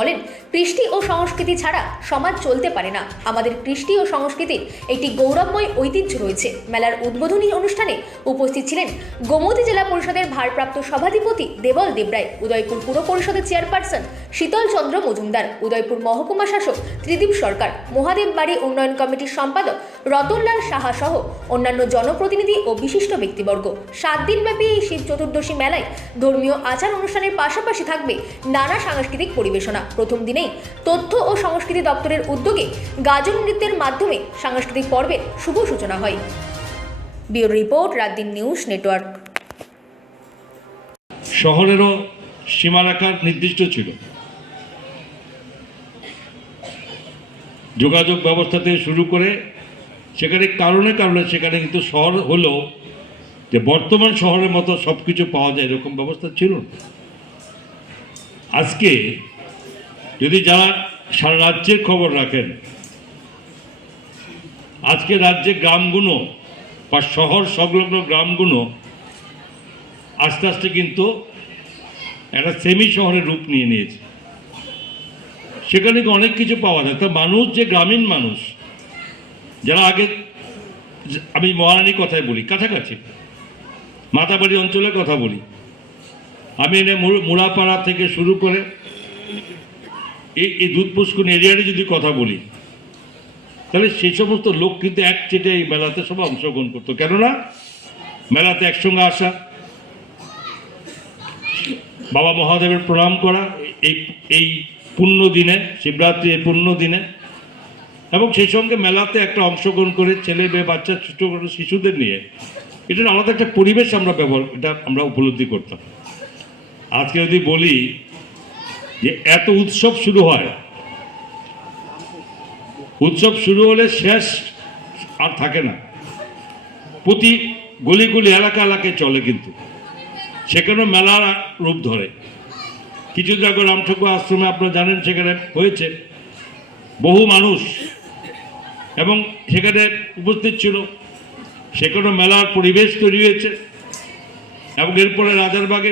বলেন, কৃষ্টি ও সংস্কৃতি ছাড়া সমাজ চলতে পারে না। আমাদের কৃষ্টি ও সংস্কৃতির একটি গৌরবময় ঐতিহ্য রয়েছে। মেলার উদ্বোধনী অনুষ্ঠানে উপস্থিত ছিলেন গোমতী জেলা পরিষদের ভারপ্রাপ্ত সভাধিপতি দেবল দেবরায়, উদয়পুর পুর পরিষদের চেয়ারপারসন শীতল চন্দ্র মজুমদার, উদয়পুর মহকুমা শাসক ত্রিদীপ সরকার, মহাদেব বাড়ি উন্নয়ন কমিটির সম্পাদক রতনলাল সাহা সহ অন্যান্য জনপ্রতিনিধি ও বিশিষ্ট ব্যক্তিবর্গ। 7 দিনব্যাপী এই শিব চতুর্দশী মেলায় ধর্মীয় আচার অনুষ্ঠানের পাশাপাশি থাকবে নানা সাংস্কৃতিক পরিবেশনা। প্রথম দিনেই তথ্য ও সংস্কৃতি দপ্তরের উদ্যোগে গাজন নৃত্যের মাধ্যমে সাংস্কৃতিক পর্বের শুভ সূচনা হয়। Bureau report, রাতদিন news network. শহরেরও সীমারেখা নির্দিষ্ট ছিল, যোগাযোগ ব্যবস্থা থেকে শুরু করে সেখানে কারণে সেখানে কিন্তু শহর হলো যে বর্তমান শহরের মতো সব কিছু পাওয়া যায় এরকম ব্যবস্থা ছিল না। আজকে যদি যারা সারা রাজ্যের খবর রাখেন, আজকে রাজ্যের গ্রামগুলো বা শহর সংলগ্ন গ্রামগুলো আস্তে আস্তে কিন্তু একটা সেমি শহরের রূপ নিয়ে নিয়েছে। সেখানে অনেক কিছু পাওয়া যায়। তা মানুষ, যে গ্রামীণ মানুষ যারা আগে, আমি মহারানীর কথাই বলি, কাছাকাছি মাতাবাড়ি অঞ্চলের কথা বলি, আমি এনে মুড়াপাড়া থেকে শুরু করে এই দুধপুষ্কুন এরিয়ারে যদি কথা বলি, তাহলে সেই সমস্ত লোক কিন্তু এক চেটে এই মেলাতে সবাই অংশগ্রহণ করতো। কেননা মেলাতে একসঙ্গে আসা, বাবা মহাদেবের প্রণাম করা এই পুণ্য দিনে, শিবরাত্রি এই পুণ্য দিনে, এবং সেই সঙ্গে মেলাতে একটা অংশগ্রহণ করে ছেলে মেয়ে বাচ্চা ছোট ছোট শিশুদের নিয়ে এটার আলাদা একটা পরিবেশ আমরা উপলব্ধি করতাম। আজকে যদি বলি যে এত উৎসব শুরু হয়, উৎসব শুরু হলে শেষ আর থাকে না, প্রতি গলি এলাকা এলাকায় চলে, কিন্তু সেখানেও মেলার রূপ ধরে। কিছুদিন আগে রামঠাকুর আশ্রমে আপনারা জানেন সেখানে হয়েছে, বহু মানুষ এবং সেখানে উপস্থিত ছিল, সেখানেও মেলার পরিবেশ তৈরি হয়েছে। এবং এরপরে রাজারবাগে